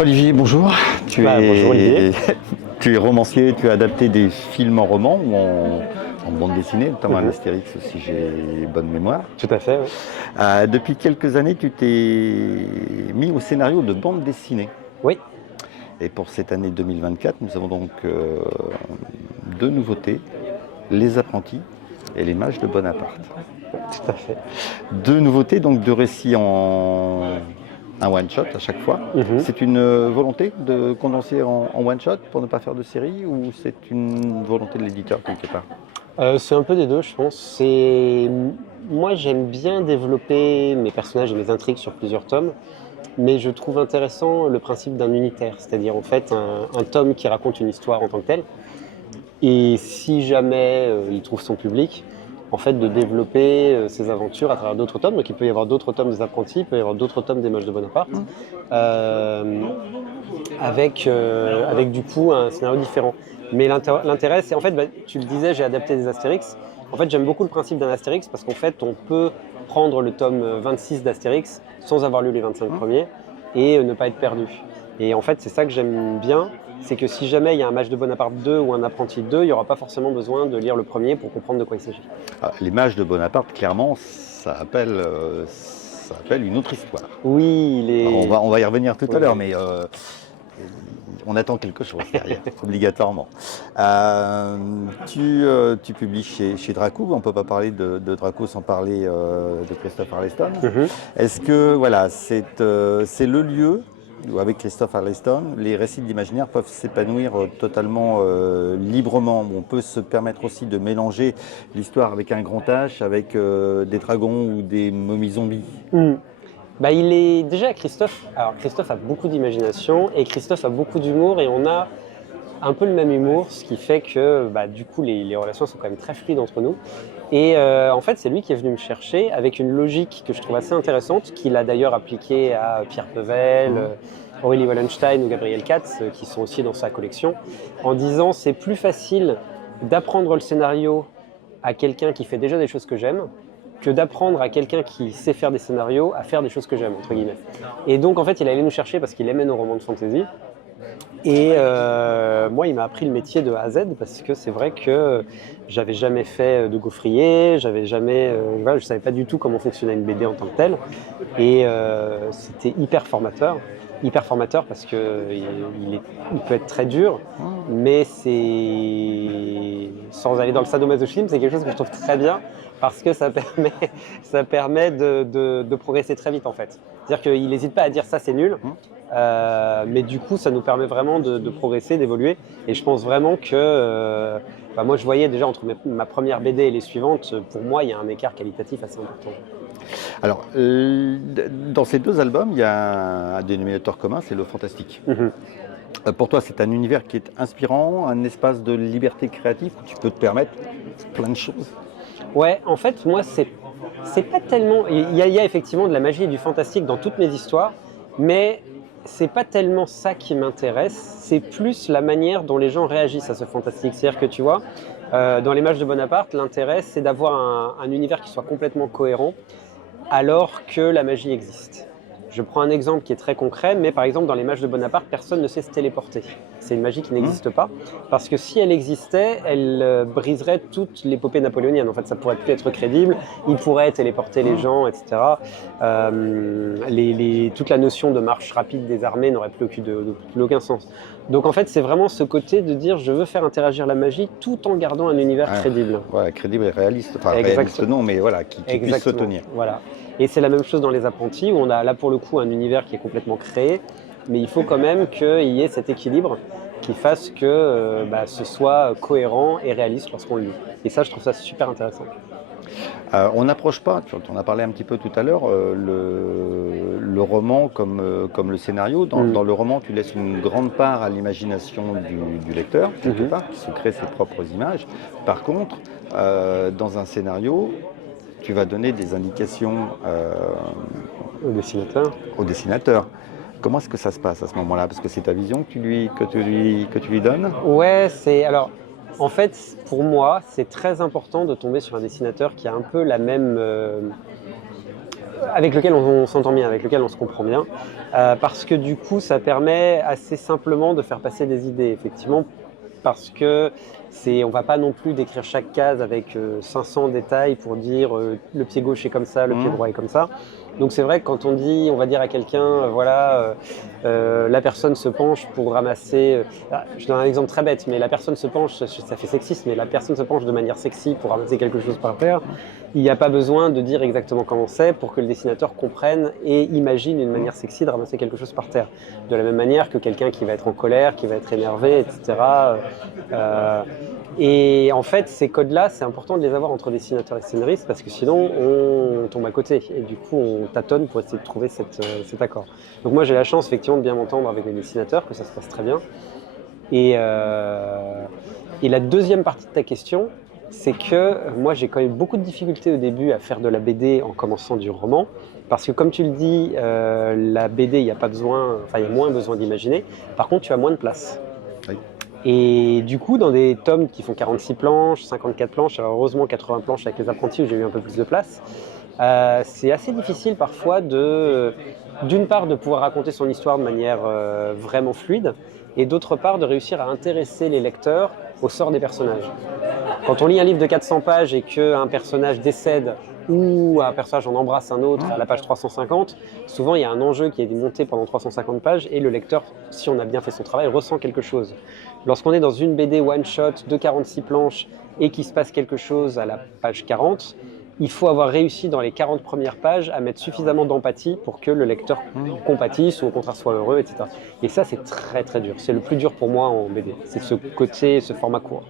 Olivier, bonjour. Bonjour Olivier. Tu es romancier, tu as adapté des films en roman ou en bande dessinée, notamment un Astérix si j'ai bonne mémoire. Tout à fait, oui. Depuis quelques années, tu t'es mis au scénario de bande dessinée. Oui, Et pour cette année 2024, nous avons donc deux nouveautés, Les Apprentis et Les Mages de Bonaparte. tout à fait. Deux nouveautés, donc deux récits en un one-shot à chaque fois. C'est une volonté de condenser en one-shot pour ne pas faire de série ou c'est une volonté de l'éditeur quelque part? C'est un peu des deux, je pense. Moi, j'aime bien développer mes personnages et mes intrigues sur plusieurs tomes, mais je trouve intéressant le principe d'un unitaire, c'est-à-dire en fait un tome qui raconte une histoire en tant que telle. Et si jamais il trouve son public, en fait, de développer ses aventures à travers d'autres tomes. Donc, il peut y avoir d'autres tomes des Apprentis, il peut y avoir d'autres tomes des Mages de Bonaparte, avec du coup un scénario différent. Mais l'intérêt, c'est en fait, tu le disais, j'ai adapté des Astérix. En fait, j'aime beaucoup le principe d'un Astérix parce qu'en fait, on peut prendre le tome 26 d'Astérix sans avoir lu les 25 premiers et ne pas être perdu. Et en fait, c'est ça que j'aime bien, c'est que si jamais il y a un Mage de Bonaparte 2 ou un Apprenti 2, il n'y aura pas forcément besoin de lire le premier pour comprendre de quoi il s'agit. Les Mages de Bonaparte, clairement, ça appelle une autre histoire. Oui, Alors, on va y revenir tout à l'heure, mais on attend quelque chose derrière, obligatoirement. Tu publies chez Draco, on ne peut pas parler de Draco sans parler de Christophe Arleston. Est-ce que voilà, c'est le lieu où, avec Christophe Arleston, les récits de l'imaginaire peuvent s'épanouir totalement librement, où on peut se permettre aussi de mélanger l'histoire avec un grand H, avec des dragons ou des momies zombies? Il est déjà Christophe. Alors Christophe a beaucoup d'imagination et Christophe a beaucoup d'humour et on a un peu le même humour, ce qui fait que du coup les relations sont quand même très fluides entre nous. Et en fait, c'est lui qui est venu me chercher avec une logique que je trouve assez intéressante, qu'il a d'ailleurs appliquée à Pierre Pevel, Aurélie Wallenstein ou Gabriel Katz, qui sont aussi dans sa collection, en disant c'est plus facile d'apprendre le scénario à quelqu'un qui fait déjà des choses que j'aime que d'apprendre à quelqu'un qui sait faire des scénarios à faire des choses que j'aime, entre guillemets. Et donc, en fait, il allait nous chercher parce qu'il aimait nos romans de fantasy. Et moi, il m'a appris le métier de A à Z parce que c'est vrai que j'avais jamais fait de gaufrier, je savais pas du tout comment fonctionnait une BD en tant que telle. Et c'était hyper formateur parce que il peut être très dur, mais sans aller dans le sadomasochisme, c'est quelque chose que je trouve très bien parce que ça permet de progresser très vite en fait. C'est-à-dire qu'il n'hésite pas à dire ça c'est nul, mais du coup ça nous permet vraiment de progresser, d'évoluer. Et je pense vraiment que moi je voyais déjà entre ma première BD et les suivantes, pour moi il y a un écart qualitatif assez important. Alors, dans ces deux albums, il y a un dénominateur commun, c'est le fantastique. Pour toi, c'est un univers qui est inspirant, un espace de liberté créative où tu peux te permettre plein de choses? Ouais, en fait, moi, c'est pas tellement. Il y a effectivement de la magie et du fantastique dans toutes mes histoires, mais c'est pas tellement ça qui m'intéresse. C'est plus la manière dont les gens réagissent à ce fantastique. C'est-à-dire que tu vois, dans Les Mages de Bonaparte, l'intérêt, c'est d'avoir un univers qui soit complètement cohérent, alors que la magie existe. Je prends un exemple qui est très concret, mais par exemple dans Les Mages de Bonaparte, personne ne sait se téléporter. C'est une magie qui n'existe pas, parce que si elle existait, elle briserait toute l'épopée napoléonienne. En fait, ça pourrait plus être crédible, il pourrait téléporter les gens, etc. Toute la notion de marche rapide des armées n'aurait plus aucun sens. Donc en fait, c'est vraiment ce côté de dire je veux faire interagir la magie tout en gardant un univers crédible. Voilà, crédible et réaliste. Enfin, réaliste non, mais voilà, qui puisse se tenir. Voilà. Et c'est la même chose dans Les Apprentis, où on a là pour le coup un univers qui est complètement créé, mais il faut quand même qu'il y ait cet équilibre qui fasse que ce soit cohérent et réaliste lorsqu'on le lit. Et ça, je trouve ça super intéressant. On n'approche pas, tu en as parlé un petit peu tout à l'heure, le roman comme le scénario. Dans le roman, tu laisses une grande part à l'imagination du lecteur, quelque part, qui se crée ses propres images. Par contre, dans un scénario, tu vas donner des indications au dessinateur. Comment est-ce que ça se passe à ce moment-là? Parce que c'est ta vision que tu lui donnes? Ouais, alors, en fait, pour moi, c'est très important de tomber sur un dessinateur qui a un peu la même avec lequel on s'entend bien, avec lequel on se comprend bien, parce que du coup, ça permet assez simplement de faire passer des idées, effectivement, parce que on va pas non plus décrire chaque case avec 500 détails pour dire le pied gauche est comme ça, le pied droit est comme ça. Donc c'est vrai que quand on va dire à quelqu'un, la personne se penche pour ramasser, je donne un exemple très bête, mais la personne se penche, ça fait sexiste, mais la personne se penche de manière sexy pour ramasser quelque chose par terre, il n'y a pas besoin de dire exactement comment c'est pour que le dessinateur comprenne et imagine une manière sexy de ramasser quelque chose par terre. De la même manière que quelqu'un qui va être en colère, qui va être énervé, etc. Et en fait, ces codes-là, c'est important de les avoir entre dessinateurs et scénaristes parce que sinon, on tombe à côté. Et du coup, on tâtonne pour essayer de trouver cet accord. Donc moi, j'ai la chance, effectivement, de bien m'entendre avec les dessinateurs, que ça se passe très bien. Et la deuxième partie de ta question, c'est que moi, j'ai quand même beaucoup de difficultés au début à faire de la BD en commençant du roman. Parce que comme tu le dis, la BD, il y a moins besoin d'imaginer. Par contre, tu as moins de place. Oui. Et du coup, dans des tomes qui font 46 planches, 54 planches, alors heureusement 80 planches avec les apprentis où j'ai eu un peu plus de place, c'est assez difficile parfois d'une part de pouvoir raconter son histoire de manière vraiment fluide, et d'autre part de réussir à intéresser les lecteurs au sort des personnages. Quand on lit un livre de 400 pages et qu'un personnage décède ou un personnage en embrasse un autre à la page 350, souvent il y a un enjeu qui est monté pendant 350 pages et le lecteur, si on a bien fait son travail, ressent quelque chose. Lorsqu'on est dans une BD one-shot de 46 planches et qu'il se passe quelque chose à la page 40, il faut avoir réussi dans les 40 premières pages à mettre suffisamment d'empathie pour que le lecteur compatisse ou au contraire soit heureux, etc. Et ça, c'est très très dur. C'est le plus dur pour moi en BD. C'est ce côté, ce format court.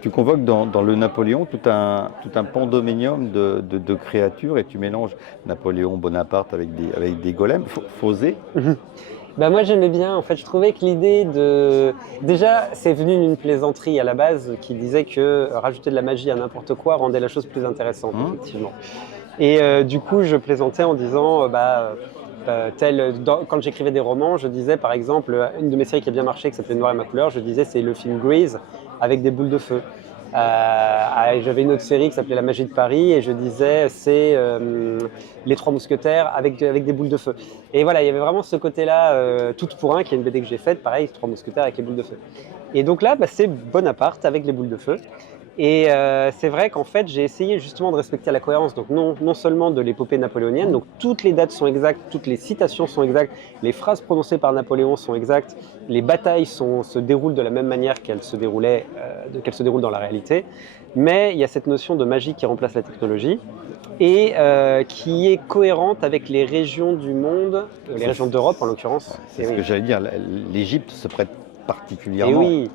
Tu convoques dans le Napoléon tout un pandémonium de créatures et tu mélanges Napoléon Bonaparte avec des golems. Faut oser. Bah moi j'aimais bien, en fait je trouvais que l'idée de... Déjà c'est venu d'une plaisanterie à la base qui disait que rajouter de la magie à n'importe quoi rendait la chose plus intéressante, effectivement. Et du coup je plaisantais en disant, quand j'écrivais des romans, je disais par exemple, une de mes séries qui a bien marché qui s'appelait Noir et ma couleur, je disais c'est le film Grease avec des boules de feu. J'avais une autre série qui s'appelait La magie de Paris et je disais c'est Les Trois Mousquetaires avec des boules de feu. Et voilà, il y avait vraiment ce côté-là, Toute pour un, qui est une BD que j'ai faite, pareil, Trois Mousquetaires avec les boules de feu. Et donc là, c'est Bonaparte avec les boules de feu. Et c'est vrai qu'en fait, j'ai essayé justement de respecter la cohérence, donc non seulement de l'épopée napoléonienne, donc toutes les dates sont exactes, toutes les citations sont exactes, les phrases prononcées par Napoléon sont exactes, les batailles se déroulent de la même manière qu'elles se déroulent dans la réalité, mais il y a cette notion de magie qui remplace la technologie et qui est cohérente avec les régions du monde, les régions d'Europe en l'occurrence. C'est ce que j'allais dire, l'Égypte se prête particulièrement. Et oui.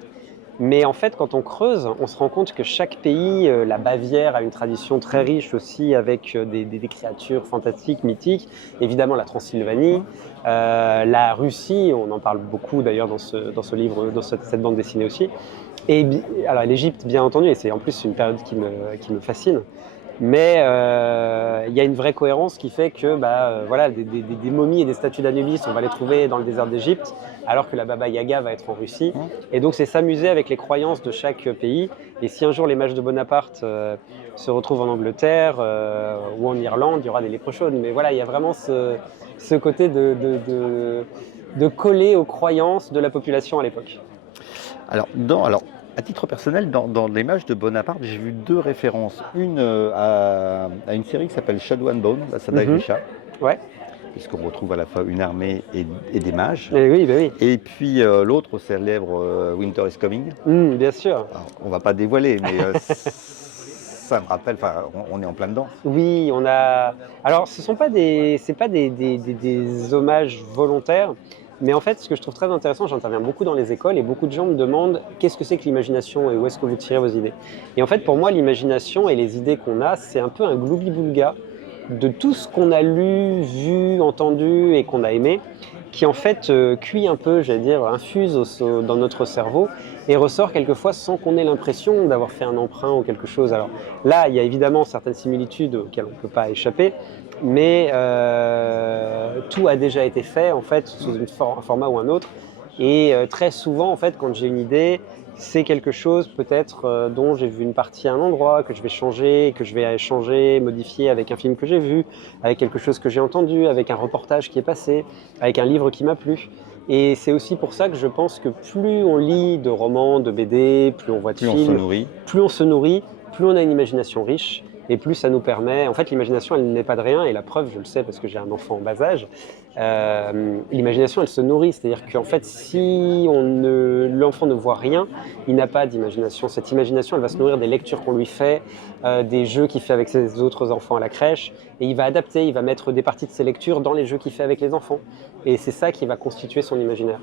Mais en fait, quand on creuse, on se rend compte que chaque pays, la Bavière a une tradition très riche aussi avec des créatures fantastiques, mythiques. Évidemment, la Transylvanie, la Russie, on en parle beaucoup d'ailleurs dans ce livre, dans cette bande dessinée aussi. Et alors l'Égypte, bien entendu, et c'est en plus une période qui me fascine. Mais il y a une vraie cohérence qui fait que des momies et des statues d'Anubis, on va les trouver dans le désert d'Égypte, alors que la Baba Yaga va être en Russie. Et donc c'est s'amuser avec les croyances de chaque pays. Et si un jour les mages de Bonaparte se retrouvent en Angleterre ou en Irlande, il y aura des léprechaunes. Mais voilà, il y a vraiment ce côté de coller aux croyances de la population à l'époque. Alors, à titre personnel, dans l'image de Bonaparte, j'ai vu deux références. Une à une série qui s'appelle Shadow and Bone, la Sada Grisha. Ouais. Puisqu'on retrouve à la fois une armée et des mages. Et oui, bah oui. Et puis l'autre célèbre Winter is Coming. Bien sûr. Alors, on ne va pas dévoiler, mais ça me rappelle, on est en plein dedans. Oui, on a... Alors, ce sont pas des hommages volontaires. Mais en fait, ce que je trouve très intéressant, j'interviens beaucoup dans les écoles et beaucoup de gens me demandent qu'est-ce que c'est que l'imagination et où est-ce que vous tirez vos idées. Et en fait, pour moi, l'imagination et les idées qu'on a, c'est un peu un gloubi-boulga de tout ce qu'on a lu, vu, entendu et qu'on a aimé, qui en fait cuit un peu, j'allais dire, infuse dans notre cerveau et ressort quelquefois sans qu'on ait l'impression d'avoir fait un emprunt ou quelque chose. Alors là, il y a évidemment certaines similitudes auxquelles on ne peut pas échapper, mais tout a déjà été fait en fait sous un format ou un autre. Et très souvent, en fait, quand j'ai une idée, c'est quelque chose peut-être dont j'ai vu une partie à un endroit, que je vais changer, modifier avec un film que j'ai vu, avec quelque chose que j'ai entendu, avec un reportage qui est passé, avec un livre qui m'a plu. Et c'est aussi pour ça que je pense que plus on lit de romans, de BD, plus on voit de Plus on films, se nourrit. plus on se nourrit, plus on a une imagination riche et plus ça nous permet... En fait, l'imagination, elle n'est pas de rien et la preuve, je le sais parce que j'ai un enfant en bas âge, l'imagination, elle se nourrit. C'est-à-dire qu'en fait, si l'enfant ne voit rien, il n'a pas d'imagination. Cette imagination, elle va se nourrir des lectures qu'on lui fait, des jeux qu'il fait avec ses autres enfants à la crèche et il va adapter, il va mettre des parties de ses lectures dans les jeux qu'il fait avec les enfants. Et c'est ça qui va constituer son imaginaire.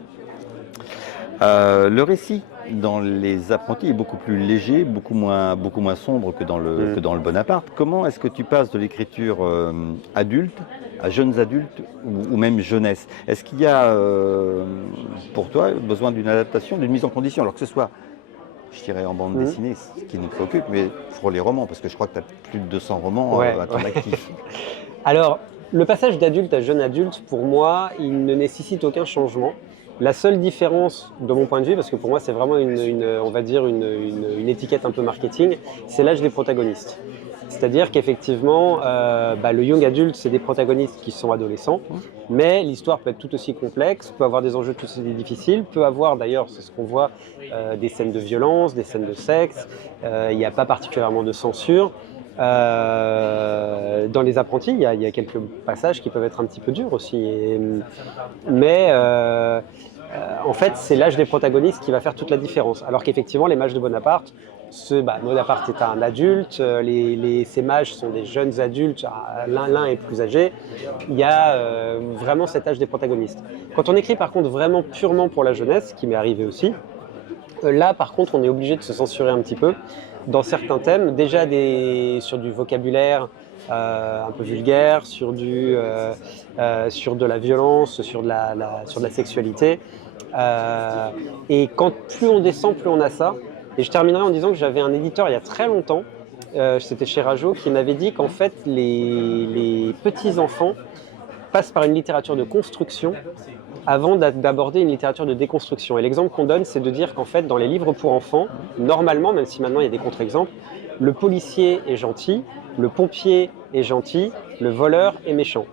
Le récit dans Les Apprentis est beaucoup plus léger, beaucoup moins sombre que dans le Bonaparte. Comment est-ce que tu passes de l'écriture adulte à jeunes adultes ou même jeunesse? Est-ce qu'il y a pour toi besoin d'une adaptation, d'une mise en condition, alors que ce soit, je dirais, en bande dessinée, ce qui nous préoccupe, mais pour les romans, parce que je crois que tu as plus de 200 romans à ton actif. Alors, le passage d'adulte à jeune adulte, pour moi, il ne nécessite aucun changement. La seule différence, de mon point de vue, parce que pour moi c'est vraiment on va dire une étiquette un peu marketing, c'est l'âge des protagonistes. C'est-à-dire qu'effectivement, le young adulte, c'est des protagonistes qui sont adolescents, mais l'histoire peut être tout aussi complexe, peut avoir des enjeux tout aussi difficiles, peut avoir d'ailleurs, c'est ce qu'on voit, des scènes de violence, des scènes de sexe, il n'y a pas particulièrement de censure. Dans Les Apprentis, il y a quelques passages qui peuvent être un petit peu durs aussi. Mais en fait, c'est l'âge des protagonistes qui va faire toute la différence. Alors qu'effectivement, les mages de Bonaparte, Bonaparte est un adulte, ces mages sont des jeunes adultes, l'un est plus âgé. Il y a vraiment cet âge des protagonistes. Quand on écrit par contre vraiment purement pour la jeunesse, ce qui m'est arrivé aussi, là par contre on est obligé de se censurer un petit peu dans certains thèmes, déjà sur du vocabulaire un peu vulgaire, sur de la violence, sur de la sexualité. Et plus on descend, plus on a ça. Et je terminerai en disant que j'avais un éditeur il y a très longtemps, c'était chez Rajo, qui m'avait dit qu'en fait les petits-enfants passent par une littérature de construction avant d'aborder une littérature de déconstruction. Et l'exemple qu'on donne, c'est de dire qu'en fait, dans les livres pour enfants, normalement, même si maintenant il y a des contre-exemples, le policier est gentil, le pompier est gentil, le voleur est méchant.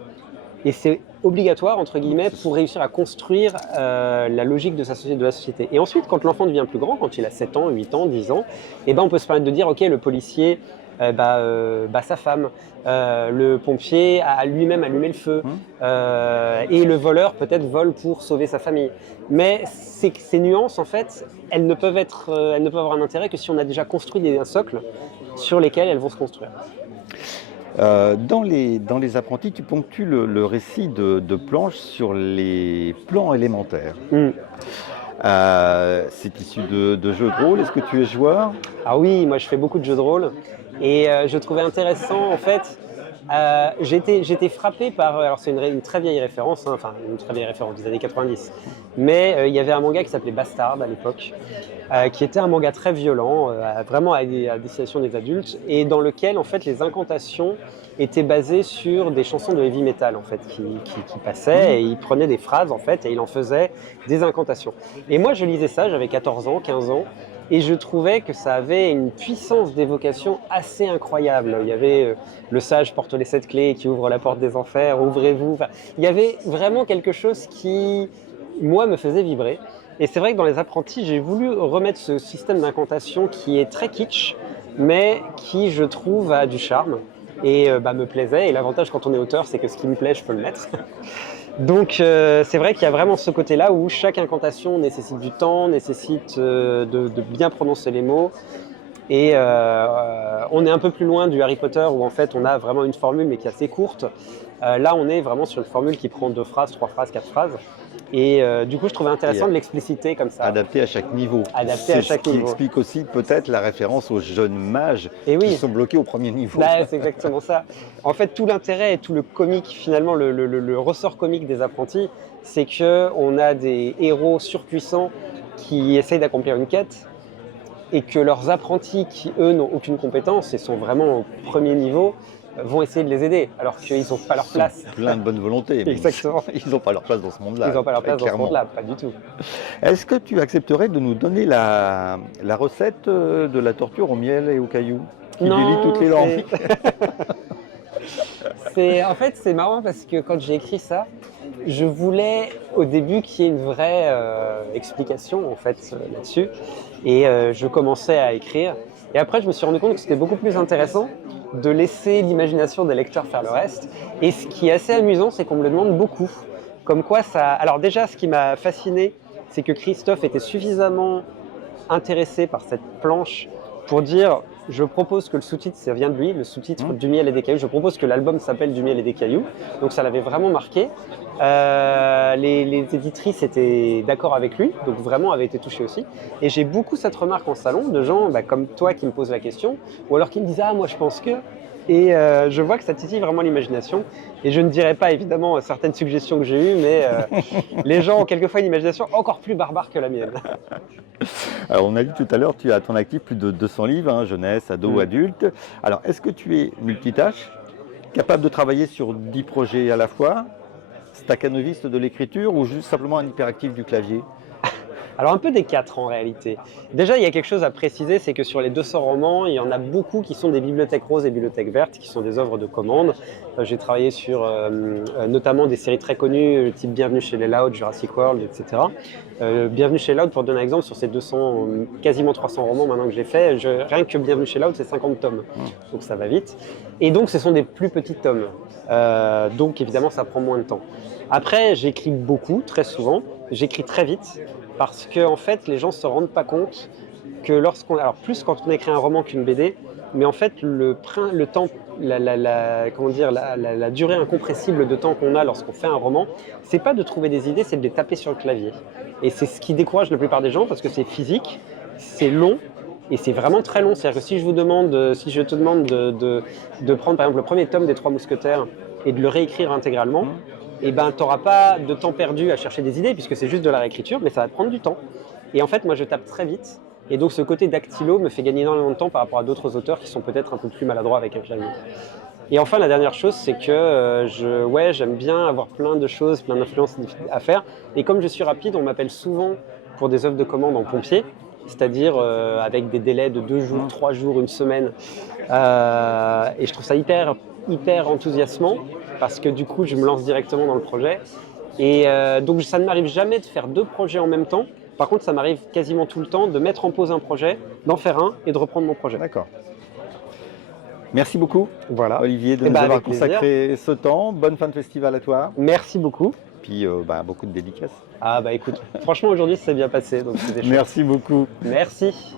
Et c'est obligatoire, entre guillemets, pour réussir à construire la logique de la société. Et ensuite, quand l'enfant devient plus grand, quand il a 7 ans, 8 ans, 10 ans, on peut se permettre de dire, ok, le policier sa femme, le pompier a lui-même allumé le feu, et le voleur peut-être vole pour sauver sa famille. Mais ces nuances, en fait, elles ne peuvent avoir un intérêt que si on a déjà construit un socle sur lesquels elles vont se construire. Dans les Apprentis, tu ponctues le récit de planches sur les plans élémentaires. C'est issu de jeux de rôle. Est-ce que tu es joueur? Ah oui, moi je fais beaucoup de jeux de rôle et je trouvais intéressant en fait. J'étais frappé par, alors c'est une très vieille référence, une très vieille référence des années 90, mais il y avait un manga qui s'appelait Bastard à l'époque, qui était un manga très violent, vraiment à destination des adultes, et dans lequel en fait les incantations étaient basées sur des chansons de heavy metal en fait, qui passaient, et il prenait des phrases en fait, et il en faisait des incantations. Et moi je lisais ça, j'avais 14 ans, 15 ans, et je trouvais que ça avait une puissance d'évocation assez incroyable. Il y avait le sage porte les 7 clés qui ouvre la porte des enfers, ouvrez-vous. Il y avait vraiment quelque chose qui, moi, me faisait vibrer. Et c'est vrai que dans Les Apprentis, j'ai voulu remettre ce système d'incantation qui est très kitsch, mais qui, je trouve, a du charme et me plaisait. Et l'avantage quand on est auteur, c'est que ce qui me plaît, je peux le mettre. Donc c'est vrai qu'il y a vraiment ce côté-là où chaque incantation nécessite du temps, nécessite de bien prononcer les mots. Et on est un peu plus loin du Harry Potter où en fait on a vraiment une formule mais qui est assez courte. Là on est vraiment sur une formule qui prend 2 phrases, 3 phrases, 4 phrases. Et du coup je trouvais intéressant de l'expliciter comme ça. Adapté à chaque niveau. Adapté à chaque niveau. Ce qui explique aussi peut-être la référence aux jeunes mages qui sont bloqués au premier niveau. C'est exactement ça. En fait tout l'intérêt et tout le comique, finalement le ressort comique des Apprentis, c'est qu'on a des héros surpuissants qui essayent d'accomplir une quête et que leurs apprentis qui eux n'ont aucune compétence et sont vraiment au premier niveau, vont essayer de les aider, alors qu'ils n'ont pas leur place. Plein de bonne volonté. Exactement. Ils n'ont pas leur place dans ce monde-là. Ils n'ont pas leur place dans ce clairement. monde-là, pas du tout. Est-ce que tu accepterais de nous donner la recette de la torture au miel et au caillou qui délie toutes les langues? En fait, c'est marrant parce que quand j'ai écrit ça, je voulais au début qu'il y ait une vraie explication en fait là-dessus. Et je commençais à écrire. Et après, je me suis rendu compte que c'était beaucoup plus intéressant de laisser l'imagination des lecteurs faire le reste. Et ce qui est assez amusant, c'est qu'on me le demande beaucoup. Comme quoi ça... Alors déjà, ce qui m'a fasciné, c'est que Christophe était suffisamment intéressé par cette planche pour dire je propose que le sous-titre, ça vient de lui, le sous-titre du miel et des cailloux. Je propose que l'album s'appelle Du miel et des cailloux. Donc ça l'avait vraiment marqué. Les éditrices étaient d'accord avec lui, donc vraiment avaient été touchées aussi. Et j'ai beaucoup cette remarque en salon de gens comme toi qui me posent la question, ou alors qui me disent ah moi je pense que. Et je vois que ça titille vraiment l'imagination. Et je ne dirais pas évidemment certaines suggestions que j'ai eues, mais les gens ont quelquefois une imagination encore plus barbare que la mienne. Alors on a dit tout à l'heure, tu as à ton actif plus de 200 livres, jeunesse, ado, adulte. Alors est-ce que tu es multitâche, capable de travailler sur 10 projets à la fois, staccanoviste de l'écriture ou juste simplement un hyperactif du clavier? Alors un peu des quatre en réalité. Déjà il y a quelque chose à préciser, c'est que sur les 200 romans, il y en a beaucoup qui sont des bibliothèques roses et bibliothèques vertes, qui sont des œuvres de commande. J'ai travaillé sur notamment des séries très connues, type Bienvenue chez les Loud, Jurassic World, etc. Bienvenue chez Loud, pour donner un exemple, sur ces 200, quasiment 300 romans maintenant que j'ai fait, rien que Bienvenue chez Loud, c'est 50 tomes, donc ça va vite. Et donc ce sont des plus petits tomes, donc évidemment ça prend moins de temps. Après, j'écris beaucoup, très souvent, j'écris très vite, parce que en fait, les gens ne se rendent pas compte que alors plus quand on écrit un roman qu'une BD, mais en fait, le temps, la durée incompressible de temps qu'on a lorsqu'on fait un roman, c'est pas de trouver des idées, c'est de les taper sur le clavier. Et c'est ce qui décourage la plupart des gens, parce que c'est physique, c'est long, et c'est vraiment très long. C'est-à-dire que si je te demande de prendre par exemple le premier tome des Trois Mousquetaires et de le réécrire intégralement, tu n'auras pas de temps perdu à chercher des idées, puisque c'est juste de la réécriture, mais ça va te prendre du temps. Et en fait, moi, je tape très vite. Et donc, ce côté dactylo me fait gagner énormément de temps par rapport à d'autres auteurs qui sont peut-être un peu plus maladroits avec un clavier. Et enfin, la dernière chose, c'est que j'aime bien avoir plein de choses, plein d'influences à faire. Et comme je suis rapide, on m'appelle souvent pour des œuvres de commande en pompier, c'est-à-dire avec des délais de 2 jours, 3 jours, 1 semaine. Et je trouve ça hyper enthousiasmant, parce que du coup, je me lance directement dans le projet. Et donc, ça ne m'arrive jamais de faire 2 projets en même temps. Par contre, ça m'arrive quasiment tout le temps de mettre en pause un projet, d'en faire un et de reprendre mon projet. D'accord. Merci beaucoup, voilà. Olivier, de nous avoir consacré ce temps. Bonne fin de festival à toi. Merci beaucoup. Puis beaucoup de dédicaces. Ah bah écoute, franchement aujourd'hui ça s'est bien passé, donc c'était chouette. Merci beaucoup. Merci.